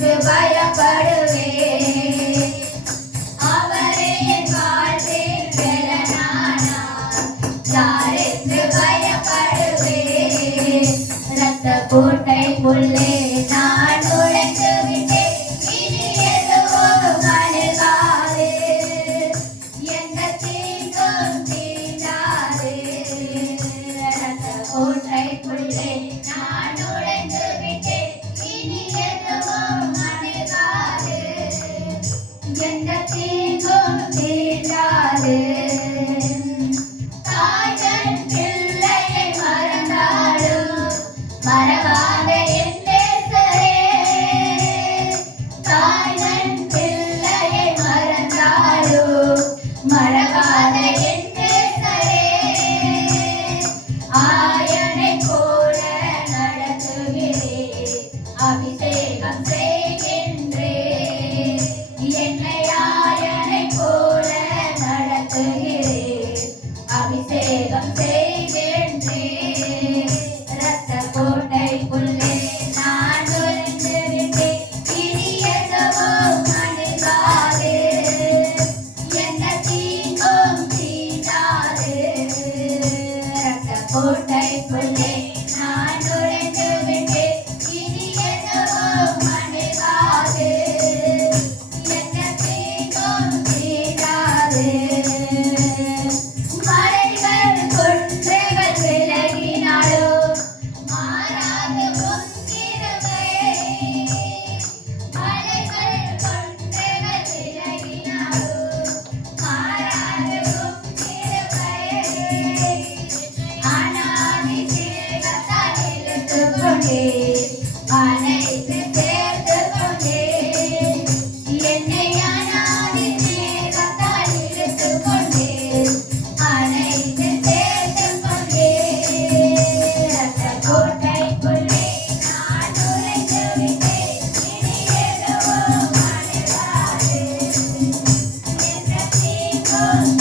யாருக்கு பயப்படுவேன்? அவரே என் வாழ்வின் பெலனானார். யாருக்கு பயப்படுவேன்? இரத்த கோட்டைக்குள்ளே நான் நுழைந்து விட்டேன். இனி எதுவும் அணுகாது. எந்த தீங்கும் தீண்டாது. இரத்த கோட்டைக்குள்ளே நான் நுழைந்து விட்டேன். இனி எதுவும் அணுகாது. எந்த தீங்கும் தீண்டாது. தாய் தன் பிள்ளையை மறந்தாலும் மறவாத என் நேசரே. தாய் தன் பிள்ளையை மறந்தாலும் மறவாத என் நேசரே. ஆயனைப் போல நடத்துகிறேன். அபிஷேகம் செய்கின்றேன். என்னை ஆயனைப் போல நடத்துகிறேன். அபிஷேகம் செய்கின்றேன். இரத்த கோட்டைக்குள்ளே நான் நுழைந்து விட்டேன். இனி எதுவும் அணுகாது. எந்த தீங்கும் தீண்டாது. இரத்த கோட்டைக்குள்ளே நான் நுழைந்து விட்டேன். இனி எதுவும் அணுகாது. எந்த தீங்கும் தீண்டாது. மலைகள் குன்றுகள் விலகினாலும் மாறாது உம் கிருபை. மலைகள் குன்றுகள் விலகினாலும் மாறாது உம் கிருபை. அநாதிசேகத்தால் இழுத்துக் கொண்டீர். அனைத்து சேர்த்துக் கொண்டீர். என்னை அநாதிசேகத்தால் இழுத்துக் கொண்டீர். அனைத்து சேர்த்துக் கொண்டீர். இரத்த கோட்டைக்குள்ளே நான் நுழைந்து விட்டேன். இனி எதுவும் அணுகாது. எந்த தீங்கும்